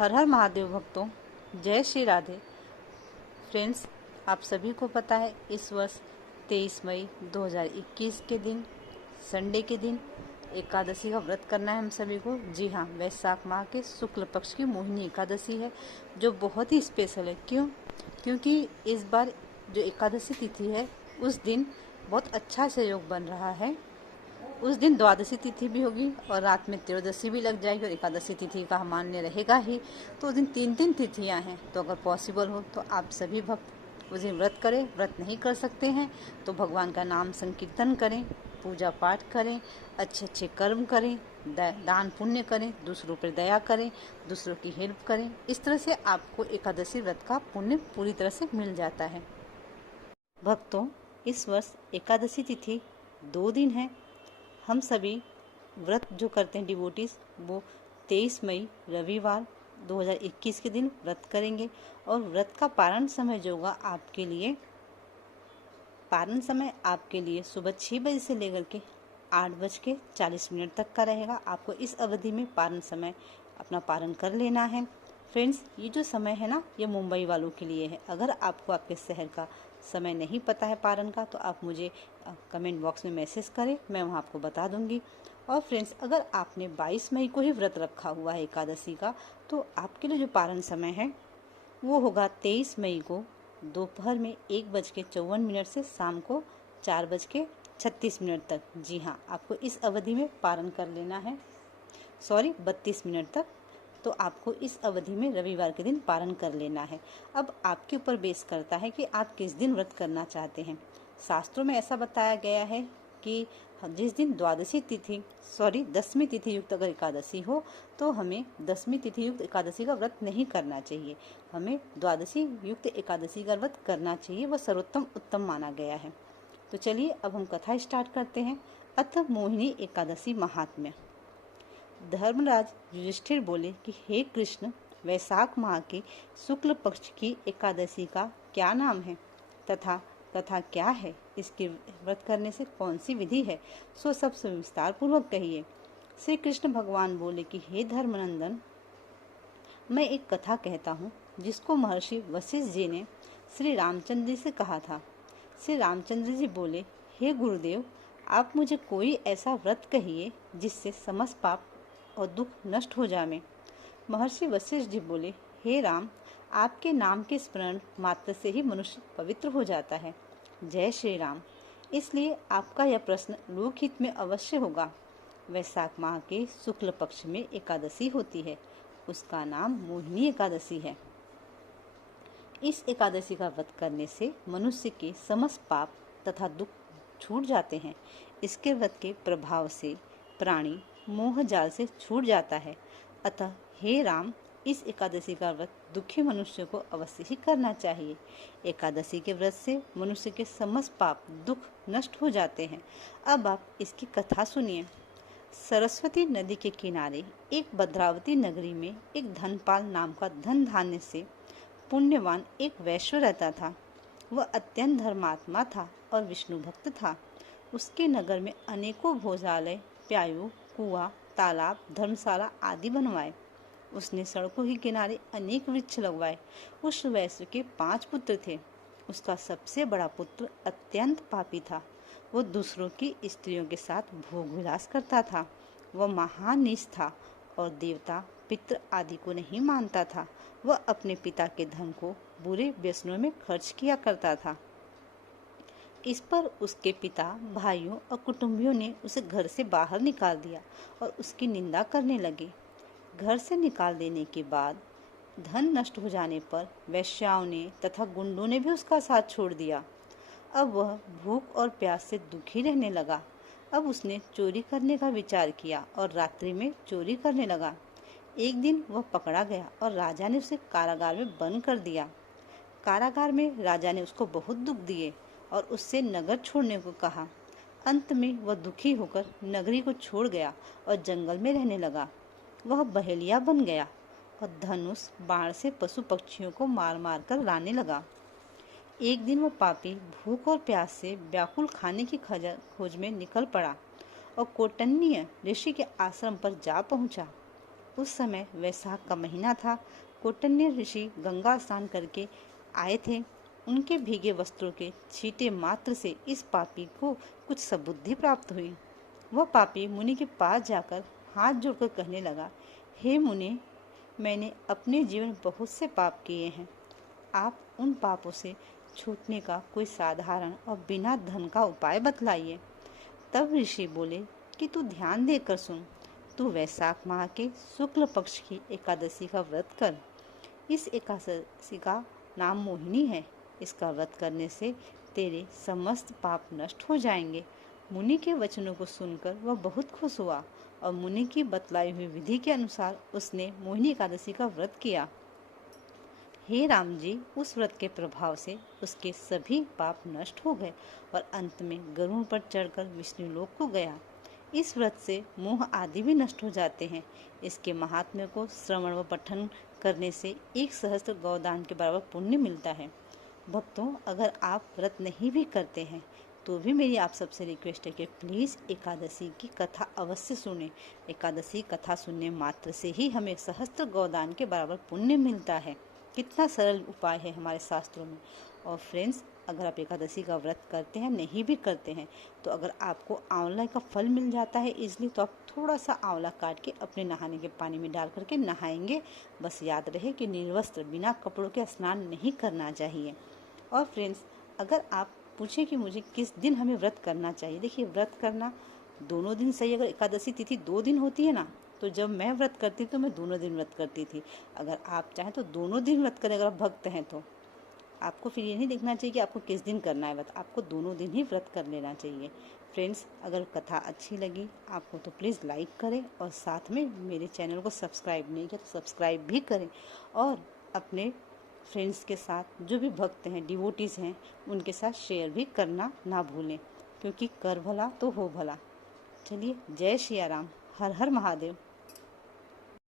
हर हर महादेव भक्तों, जय श्री राधे। फ्रेंड्स, आप सभी को पता है इस वर्ष 23 मई 2021 के दिन, संडे के दिन एकादशी का व्रत करना है हम सभी को। जी हाँ, वैशाख माह के शुक्ल पक्ष की मोहिनी एकादशी है, जो बहुत ही स्पेशल है। क्योंकि इस बार जो एकादशी तिथि है उस दिन बहुत अच्छा से योग बन रहा है। उस दिन द्वादशी तिथि भी होगी और रात में त्रयोदशी भी लग जाएगी और एकादशी तिथि का मान्य रहेगा ही। तो उस दिन तीन तीन तिथियां हैं। तो अगर पॉसिबल हो तो आप सभी भक्त उस दिन व्रत करें। व्रत नहीं कर सकते हैं तो भगवान का नाम संकीर्तन करें, पूजा पाठ करें, अच्छे अच्छे कर्म करें, दान पुण्य करें, दूसरों पर दया करें, दूसरों की हेल्प करें। इस तरह से आपको एकादशी व्रत का पुण्य पूरी तरह से मिल जाता है। भक्तों, इस वर्ष एकादशी तिथि 2 दिन है। हम सभी व्रत जो करते हैं डिवोटीज, वो 23 मई रविवार 2021 के दिन व्रत करेंगे। और व्रत का पारण समय जो होगा आपके लिए सुबह 6 बजे से लेकर के 8:40 तक का रहेगा। आपको इस अवधि में पारण समय अपना पारण कर लेना है। फ्रेंड्स, ये जो समय है ना, ये मुंबई वालों के लिए है। अगर आपको आपके शहर का समय नहीं पता है पारण का, तो आप मुझे कमेंट बॉक्स में मैसेज करें, मैं वहाँ आपको बता दूंगी। और फ्रेंड्स, अगर आपने 22 मई को ही व्रत रखा हुआ है एकादशी का, तो आपके लिए जो पारण समय है वो होगा 23 मई को दोपहर में 1:54 से शाम को 4:36 तक। जी हाँ, आपको इस अवधि में पारण कर लेना है। 32 मिनट तक। तो आपको इस अवधि में रविवार के दिन पारण कर लेना है। अब आपके ऊपर बेस करता है कि आप किस दिन व्रत करना चाहते हैं। शास्त्रों में ऐसा बताया गया है कि जिस दिन 10वीं तिथि युक्त अगर एकादशी हो तो हमें 10वीं तिथि युक्त एकादशी का व्रत नहीं करना चाहिए। हमें द्वादशी युक्त एकादशी का व्रत करना चाहिए, वह सर्वोत्तम उत्तम माना गया है। तो चलिए अब हम कथा स्टार्ट करते हैं। अथ मोहिनी एकादशी महात्म्य। धर्मराज युधिष्ठिर बोले कि हे कृष्ण, वैशाख माह के शुक्ल पक्ष की एकादशी का क्या नाम है तथा कथा क्या है? इसके व्रत करने से कौन सी विधि है? सो सब विस्तार पूर्वक कहिए। श्री कृष्ण भगवान बोले कि हे धर्मनंदन, मैं एक कथा कहता हूँ जिसको महर्षि वशिष्ठ जी ने श्री रामचंद्र जी से कहा था। श्री रामचंद्र जी बोले, हे गुरुदेव, आप मुझे कोई ऐसा व्रत कहिए जिससे समस्त पाप और दुख नष्ट हो जाए। महर्षि वशिष्ठ जी बोले, हे राम, आपके नाम के स्मरण मात्र से ही मनुष्य पवित्र हो जाता है। जय श्री राम। इसलिए आपका यह प्रश्न लोकहित में अवश्य होगा। वैशाख माह के शुक्ल पक्ष में एकादशी होती है, उसका नाम मोहिनी एकादशी है। इस एकादशी का व्रत करने से मनुष्य के समस्त पाप तथा दुख छूट जाते हैं। इसके व्रत के प्रभाव से प्राणी मोह जाल से छूट जाता है। अतः हे राम, इस एकादशी का व्रत दुखी मनुष्य को अवश्य ही करना चाहिए। एकादशी के व्रत से मनुष्य के समस्त पाप दुख नष्ट हो जाते हैं। अब आप इसकी कथा सुनिए। सरस्वती नदी के किनारे एक भद्रावती नगरी में एक धनपाल नाम का धन धान्य से पुण्यवान एक वैश्य रहता था। वह अत्यंत धर्मात्मा था और विष्णु भक्त था। उसके नगर में अनेकों भोजालय, प्यायु, कुआं, तालाब, धर्मशाला आदि बनवाए। उसने सड़कों के किनारे अनेक वृक्ष लगवाए। उस वैश्य के 5 पुत्र थे। उसका सबसे बड़ा पुत्र अत्यंत पापी था। वो दूसरों की स्त्रियों के साथ भोग विलास करता था। वह महान नीच था और देवता पितृ आदि को नहीं मानता था। वह अपने पिता के धन को बुरे व्यसनों में खर्च किया करता था। इस पर उसके पिता, भाइयों और कुटुंबियों ने उसे घर से बाहर निकाल दिया और उसकी निंदा करने लगे। घर से निकाल देने के बाद धन नष्ट हो जाने पर वेश्याओं ने तथा गुंडों ने भी उसका साथ छोड़ दिया। अब वह भूख और प्यास से दुखी रहने लगा। अब उसने चोरी करने का विचार किया और रात्रि में चोरी करने लगा। एक दिन वह पकड़ा गया और राजा ने उसे कारागार में बंद कर दिया। कारागार में राजा ने उसको बहुत दुख दिए और उससे नगर छोड़ने को कहा। अंत में वह दुखी होकर नगरी को छोड़ गया और जंगल में रहने लगा। वह बहेलिया बन गया और धनुष बाण से पशु पक्षियों को मार मार कर लाने लगा। एक दिन वह पापी भूख और प्यास से व्याकुल खाने की खोज में निकल पड़ा और कौंडिन्य ऋषि के आश्रम पर जा पहुंचा। उस समय वैशाख का महीना था। कौंडिन्य ऋषि गंगा स्नान करके आए थे। उनके भीगे वस्त्रों के छींटे मात्र से इस पापी को कुछ सबुद्धि प्राप्त हुई। वह पापी मुनि के पास जाकर हाथ जोड़कर कहने लगा, हे मुनि, मैंने अपने जीवन बहुत से पाप किए हैं। आप उन पापों से छूटने का कोई साधारण और बिना धन का उपाय बतलाइए। तब ऋषि बोले कि तू ध्यान देकर सुन। तू वैशाख माह के शुक्ल पक्ष की एकादशी का व्रत कर। इस एकादशी का नाम मोहिनी है। इसका व्रत करने से तेरे समस्त पाप नष्ट हो जाएंगे। मुनि के वचनों को सुनकर वह बहुत खुश हुआ और मुनि की बतलाई हुई विधि के अनुसार उसने मोहिनी एकादशी का व्रत किया। हे राम जी, उस व्रत के प्रभाव से उसके सभी पाप नष्ट हो गए और अंत में गरुड़ पर चढ़कर विष्णुलोक को गया। इस व्रत से मोह आदि भी नष्ट हो जाते हैं। इसके महात्म्य को श्रवण व पठन करने से 1 सहस्त्र गौदान के बराबर पुण्य मिलता है। भक्तों, अगर आप व्रत नहीं भी करते हैं तो भी मेरी आप सबसे रिक्वेस्ट है कि प्लीज़ एकादशी की कथा अवश्य सुने। एकादशी कथा सुनने मात्र से ही हमें सहस्त्र गौदान के बराबर पुण्य मिलता है। कितना सरल उपाय है हमारे शास्त्रों में। और फ्रेंड्स, अगर आप एकादशी का व्रत करते हैं, नहीं भी करते हैं, तो अगर आपको आंवला का फल मिल जाता है इजली, तो आप थोड़ा सा आंवला काट के अपने नहाने के पानी में डाल करके नहाएंगे। बस याद रहे कि निर्वस्त्र बिना कपड़ों के स्नान नहीं करना चाहिए। और फ्रेंड्स, अगर आप पूछें कि मुझे किस दिन हमें व्रत करना चाहिए, देखिए व्रत करना दोनों दिन सही। अगर एकादशी तिथि 2 दिन होती है ना, तो जब मैं व्रत करती तो मैं दोनों दिन व्रत करती थी। अगर आप चाहें तो दोनों दिन व्रत करें। अगर आप भक्त हैं तो आपको फिर ये नहीं देखना चाहिए कि आपको किस दिन करना है व्रत, आपको दोनों दिन ही व्रत कर लेना चाहिए। फ्रेंड्स, अगर कथा अच्छी लगी आपको तो प्लीज़ लाइक करें और साथ में मेरे चैनल को सब्सक्राइब नहीं किया तो सब्सक्राइब भी करें। और अपने फ्रेंड्स के साथ, जो भी भक्त हैं, डिवोटीज़ हैं, उनके साथ शेयर भी करना ना भूलें, क्योंकि कर भला तो हो भला। चलिए, जय सिया राम, हर हर महादेव।